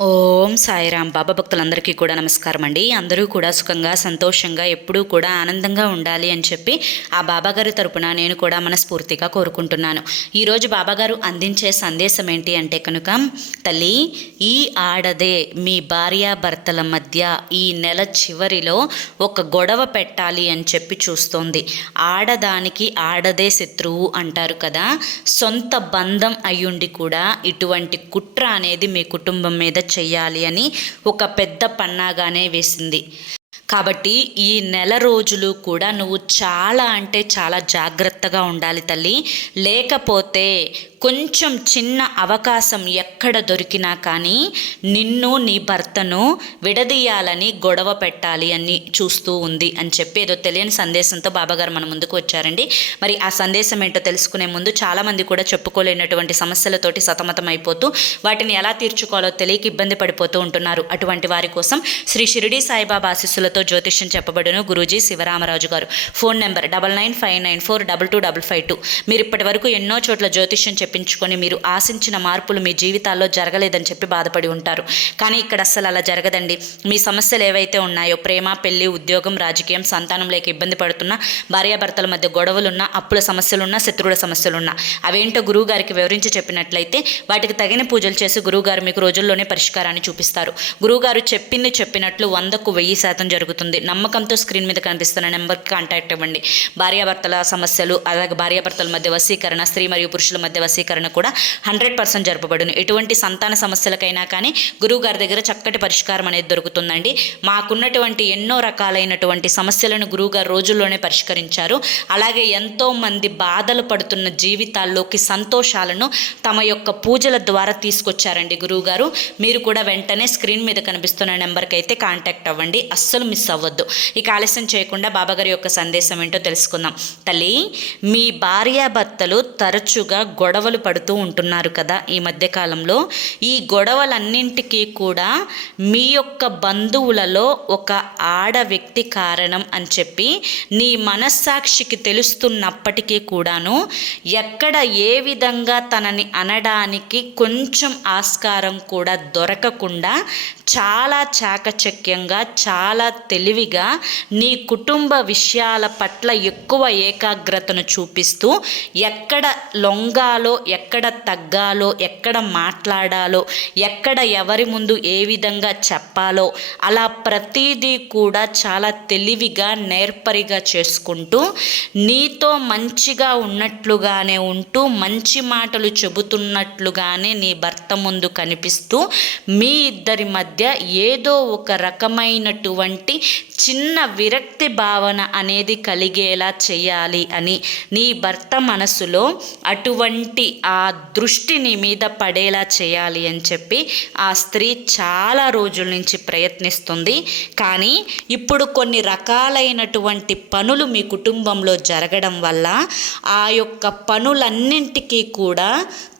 ఓం సాయిరాం. బాబా భక్తులందరికీ కూడా నమస్కారం అండి. అందరూ కూడా సుఖంగా సంతోషంగా ఎప్పుడూ కూడా ఆనందంగా ఉండాలి అని చెప్పి ఆ బాబాగారి తరపున నేను కూడా మనస్ఫూర్తిగా కోరుకుంటున్నాను. ఈరోజు బాబాగారు అందించే సందేశం ఏంటి అంటే కనుక, తల్లి, ఈ ఆడదే మీ భార్యాభర్తల మధ్య ఈ నెల చివరిలో ఒక గొడవ పెట్టాలి అని చెప్పి చూస్తోంది. ఆడదానికి ఆడదే శత్రువు అంటారు కదా. సొంత బంధం అయ్యుండి కూడా ఇటువంటి కుట్ర అనేది మీ కుటుంబం మీద చెయ్యాలి అని ఒక పెద్ద పన్నాగానే వేసింది. కాబట్టి ఈ నెల రోజులు కూడా నువ్వు చాలా అంటే చాలా జాగ్రత్తగా ఉండాలి తల్లి. లేకపోతే కొంచెం చిన్న అవకాశం ఎక్కడ దొరికినా కానీ నిన్ను నీ భర్తను విడదీయాలని గొడవ పెట్టాలి అని చూస్తూ ఉంది అని చెప్పి ఏదో తెలియని సందేశంతో బాబాగారు మన ముందుకు వచ్చారండి. మరి ఆ సందేశం ఏంటో తెలుసుకునే ముందు చాలామంది కూడా చెప్పుకోలేనటువంటి సమస్యలతోటి సతమతం అయిపోతూ వాటిని ఎలా తీర్చుకోవాలో తెలియక ఇబ్బంది పడిపోతూ ఉంటున్నారు. అటువంటి వారి కోసం శ్రీ షిరిడి సాయిబాబా ఆశీస్సులతో జ్యోతిష్యం చెప్పబడును గురూజీ శివరామరాజు గారు. Phone number 9959422252. మీరు ఇప్పటి వరకు ఎన్నో చోట్ల జ్యోతిష్యం చెప్పించుకొని మీరు ఆశించిన మార్పులు మీ జీవితాల్లో జరగలేదని చెప్పి బాధపడి ఉంటారు. కానీ ఇక్కడ అస్సలు అలా జరగదండి. మీ సమస్యలు ఏవైతే ఉన్నాయో, ప్రేమ, పెళ్లి, ఉద్యోగం, రాజకీయం, సంతానం లేక ఇబ్బంది పడుతున్నా, భార్యాభర్తల మధ్య గొడవలున్నా, అప్పుల సమస్యలున్నా, శత్రువుల సమస్యలున్నా, అవేంటో గురువుగారికి వివరించి చెప్పినట్లయితే వాటికి తగిన పూజలు చేసి గురువుగారు మీకు రోజుల్లోనే పరిష్కారాన్ని చూపిస్తారు. గురువుగారు చెప్పినట్లు 100కు 1000% జరుగుతుంది. నమ్మకంతో స్క్రీన్ మీద కనిపిస్తున్న నెంబర్కి కాంటాక్ట్ ఇవ్వండి. భార్యాభర్తల సమస్యలు, అలాగే భార్యాభర్తల మధ్య వశీకరణ, స్త్రీ మరియు పురుషుల మధ్య వశీకరణ కూడా 100% జరపబడును. ఎటువంటి సంతాన సమస్యలకైనా కానీ గురువు గారి దగ్గర చక్కటి పరిష్కారం అనేది దొరుకుతుందండి. మాకున్నటువంటి ఎన్నో రకాలైనటువంటి సమస్యలను గురువుగారు రోజుల్లోనే పరిష్కరించారు. అలాగే ఎంతోమంది బాధలు పడుతున్న జీవితాల్లోకి సంతోషాలను తమ యొక్క పూజల ద్వారా తీసుకొచ్చారండి గురువుగారు. మీరు కూడా వెంటనే స్క్రీన్ మీద కనిపిస్తున్న నెంబర్కి అయితే కాంటాక్ట్ అవ్వండి. అస్సలు మిస్ అవ్వద్దు. ఇక ఆలస్యం చేయకుండా బాబాగారి యొక్క సందేశం ఏంటో తెలుసుకుందాం. తల్లి, మీ భార్యాభర్తలు తరచుగా గొడవలు పడుతూ ఉంటున్నారు కదా ఈ మధ్యకాలంలో. ఈ గొడవలన్నింటికీ కూడా మీ యొక్క బంధువులలో ఒక ఆడ వ్యక్తి కారణం అని చెప్పి నీ మనస్సాక్షికి తెలుస్తున్నప్పటికీ కూడాను ఎక్కడ ఏ విధంగా తనని అనడానికి కొంచెం ఆస్కారం కూడా దొరకకుండా చాలా చాకచక్యంగా, చాలా తెలివిగా నీ కుటుంబ విషయాల పట్ల ఎక్కువ ఏకాగ్రతను చూపిస్తూ ఎక్కడ లొంగాలో, ఎక్కడ తగ్గాలో, ఎక్కడ మాట్లాడాలో, ఎక్కడ ఎవరి ముందు ఏ విధంగా చెప్పాలో అలా ప్రతిదీ కూడా చాలా తెలివిగా, నేర్పరిగా చేసుకుంటూ నీతో మంచిగా ఉన్నట్లుగానే ఉంటూ మంచి మాటలు చెబుతున్నట్లుగానే నీ భర్త ముందు కనిపిస్తూ మీ ఇద్దరి మధ్య ఏదో ఒక రకమైనటువంటి చిన్న విరక్తి భావన అనేది కలిగేలా చేయాలి అని నీ భర్త మనసులో అటువంటి ఆ దృష్టిని మీద పడేలా చేయాలి అని చెప్పి ఆ స్త్రీ చాలా రోజుల నుంచి ప్రయత్నిస్తుంది. కానీ ఇప్పుడు కొన్ని రకాలైనటువంటి పనులు మీ కుటుంబంలో జరగడం వల్ల ఆ యొక్క పనులన్నింటికీ కూడా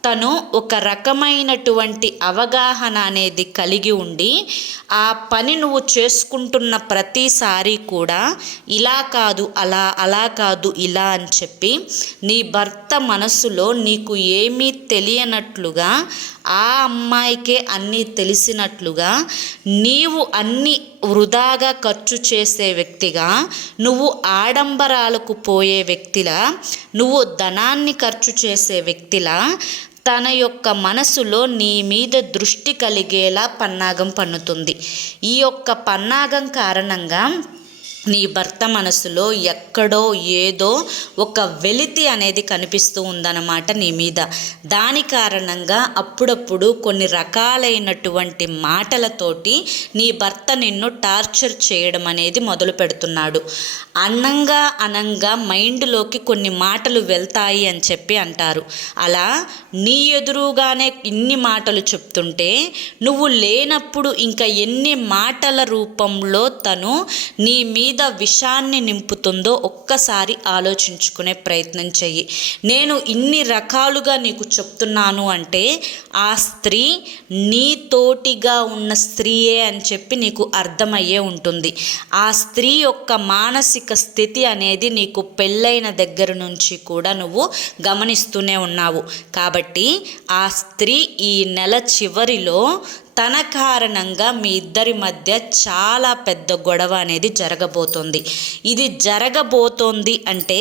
తను ఒక రకమైనటువంటి అవగాహన అనేది కలిగి ఉండి ఆ పని నువ్వు చేసుకుంటున్న ప్రతిసారి కూడా ఇలా కాదు అలా, అలా కాదు ఇలా అని చెప్పి నీ భర్త మనసులో నీకు ఏమీ తెలియనట్లుగా, ఆ అమ్మాయికే అన్నీ తెలిసినట్లుగా, నీవు అన్నీ వృధాగా ఖర్చు చేసే వ్యక్తిగా, నువ్వు ఆడంబరాలకు పోయే వ్యక్తిలా, నువ్వు ధనాన్ని ఖర్చు చేసే వ్యక్తిలా తన యొక్క మనసులో నీ మీద దృష్టి కలిగేలా పన్నాగం పన్నుతుంది. ఈ యొక్క పన్నాగం కారణంగా నీ భర్త మనసులో ఎక్కడో ఏదో ఒక వెలితి అనేది కనిపిస్తూ ఉందన్నమాట నీ మీద. దాని కారణంగా అప్పుడప్పుడు కొన్ని రకాలైనటువంటి మాటలతోటి నీ భర్త నిన్ను టార్చర్ చేయడం అనేది మొదలు పెడుతున్నాడు. అనంగా మైండ్లోకి కొన్ని మాటలు వెళ్తాయి అని చెప్పి అంటారు. అలా నీ ఎదురుగానే ఇన్ని మాటలు చెప్తుంటే నువ్వు లేనప్పుడు ఇంకా ఎన్ని మాటల రూపంలో తను నీ మీద విషాన్ని నింపుతుందో ఒక్కసారి ఆలోచించుకునే ప్రయత్నం చెయ్యి. నేను ఇన్ని రకాలుగా నీకు చెప్తున్నాను అంటే ఆ స్త్రీ నీతోటిగా ఉన్న స్త్రీయే అని చెప్పి నీకు అర్థమయ్యే ఉంటుంది. ఆ స్త్రీ యొక్క మానసిక స్థితి అనేది నీకు పెళ్ళైన దగ్గర నుంచి కూడా నువ్వు గమనిస్తూనే ఉన్నావు. కాబట్టి ఆ స్త్రీ ఈ నెల చివరిలో తన కారణంగా మీ ఇద్దరి మధ్య చాలా పెద్ద గొడవ అనేది జరగబోతోంది. ఇది జరగబోతోంది అంటే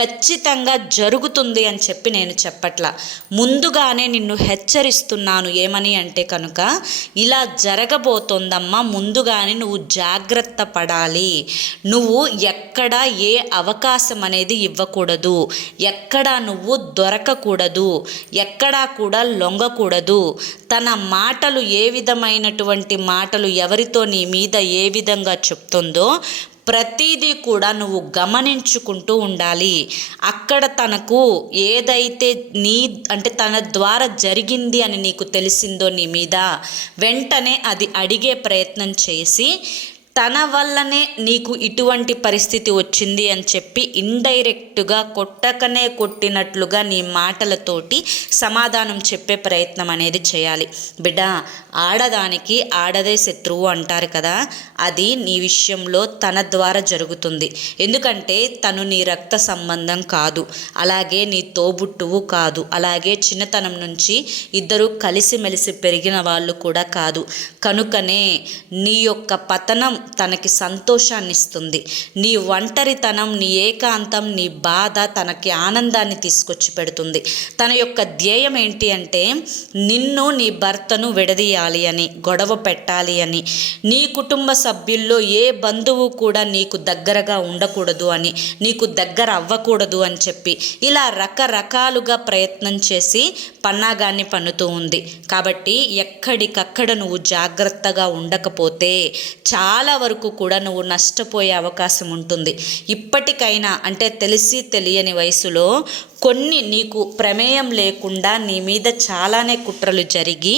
ఖచ్చితంగా జరుగుతుంది అని చెప్పి నేను చెప్పట్లా, ముందుగానే నిన్ను హెచ్చరిస్తున్నాను. ఏమని అంటే కనుక ఇలా జరగబోతోందమ్మా, ముందుగానే నువ్వు జాగ్రత్త పడాలి. నువ్వు ఎక్కడ ఏ అవకాశం అనేది ఇవ్వకూడదు, ఎక్కడా నువ్వు దొరకకూడదు, ఎక్కడా కూడా లొంగకూడదు. తన మాటలు ఏ విధమైనటువంటి మాటలు ఎవరితో నీ మీద ఏ విధంగా చెప్తుందో ప్రతిదీ కూడా నువ్వు గమనించుకుంటూ ఉండాలి. అక్కడ తనకు ఏదైతే అంటే తన ద్వారా జరిగింది అని నీకు తెలిసిందో నీ మీద, వెంటనే అది అడిగే ప్రయత్నం చేసి తన వల్లనే నీకు ఇటువంటి పరిస్థితి వచ్చింది అని చెప్పి ఇండైరెక్ట్గా కొట్టకనే కొట్టినట్లుగా నీ మాటలతోటి సమాధానం చెప్పే ప్రయత్నం అనేది చేయాలి. బిడ్డ, ఆడదానికి ఆడదే శత్రువు అంటారు కదా, అది నీ విషయంలో తన ద్వారా జరుగుతుంది. ఎందుకంటే తను నీ రక్త సంబంధం కాదు, అలాగే నీ తోబుట్టువు కాదు, అలాగే చిన్నతనం నుంచి ఇద్దరు కలిసిమెలిసి పెరిగిన వాళ్ళు కూడా కాదు. కనుకనే నీ యొక్క పతనం తనకి సంతోషాన్ని ఇస్తుంది. నీ ఒంటరితనం, నీ ఏకాంతం, నీ బాధ తనకి ఆనందాన్ని తీసుకొచ్చి పెడుతుంది. తన యొక్క ధ్యేయం ఏంటి అంటే నిన్ను, నీ భర్తను విడదీయాలి అని, గొడవ పెట్టాలి అని, నీ కుటుంబ సభ్యుల్లో ఏ బంధువు కూడా నీకు దగ్గరగా ఉండకూడదు అని, నీకు దగ్గర అవ్వకూడదు అని చెప్పి ఇలా రకరకాలుగా ప్రయత్నం చేసి పన్నాగాన్ని పన్నుతూ ఉంది. కాబట్టి ఎక్కడికక్కడ నువ్వు జాగ్రత్తగా ఉండకపోతే చాలా వరకు కూడా నువ్వు నష్టపోయే అవకాశం ఉంటుంది. ఇప్పటికైనా అంటే తెలిసి తెలియని వయసులో కొన్ని నీకు ప్రమేయం లేకుండా నీ మీద చాలానే కుట్రలు జరిగి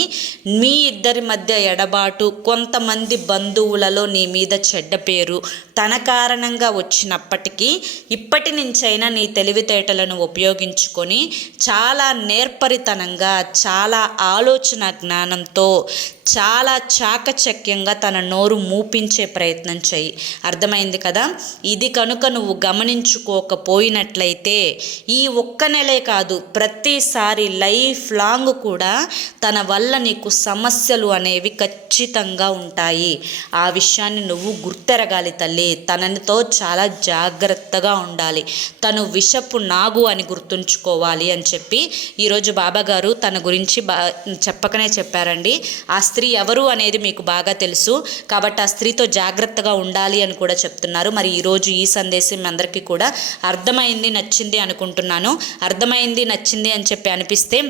మీ ఇద్దరి మధ్య ఎడబాటు, కొంతమంది బంధువులలో నీ మీద చెడ్డ పేరు తన కారణంగా వచ్చినప్పటికీ ఇప్పటి నుంచైనా నీ తెలివితేటలను ఉపయోగించుకొని చాలా నేర్పరితనంగా, చాలా ఆలోచన జ్ఞానంతో, చాలా చాకచక్యంగా తన నోరు మూపించే ప్రయత్నం చెయ్యి. అర్థమైంది కదా? ఇది కనుక నువ్వు గమనించుకోకపోయినట్లయితే ఈ ఒక్క నెలే కాదు, ప్రతిసారి లైఫ్ లాంగ్ కూడా తన వల్ల నీకు సమస్యలు అనేవి ఖచ్చితంగా ఉంటాయి. ఆ విషయాన్ని నువ్వు గుర్తెరగాలి తల్లి. తనతో చాలా జాగ్రత్తగా ఉండాలి. తను విషపు నాగు అని గుర్తుంచుకోవాలి అని చెప్పి ఈరోజు బాబాగారు తన గురించి చెప్పకనే చెప్పారండి. ఆ స్త్రీ ఎవరు అనేది మీకు బాగా తెలుసు కాబట్టి ఆ స్త్రీతో జాగ్రత్తగా ఉండాలి అని కూడా చెప్తున్నారు. మరి ఈరోజు ఈ సందేశం మీ అందరికీ కూడా అర్థమైంది, నచ్చింది అనుకుంటున్నాను. అర్థమైంది, నచ్చింది అని చెప్పి అనిపిస్తే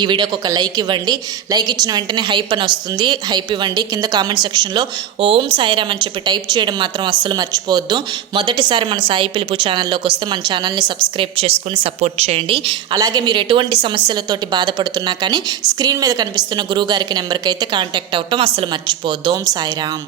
ఈ వీడియోకి ఒక లైక్ ఇవ్వండి. లైక్ ఇచ్చిన వెంటనే హైప్ అని వస్తుంది, హైప్ ఇవ్వండి. కింద కామెంట్ సెక్షన్లో ఓం సాయిరామ్ అని చెప్పి టైప్ చేయడం మాత్రం అస్సలు మర్చిపోవద్దు. మొదటిసారి మన సాయి పిలుపు ఛానల్లోకి వస్తే మన ఛానల్ని సబ్స్క్రైబ్ చేసుకుని సపోర్ట్ చేయండి. అలాగే మీరు ఎటువంటి సమస్యలతోటి బాధపడుతున్నా కానీ స్క్రీన్ మీద కనిపిస్తున్న గురువుగారికి నెంబర్కి అయితే కాంటాక్ట్ అవ్వటం అస్సలు మర్చిపోవద్దు. ఓం సాయిరామ్.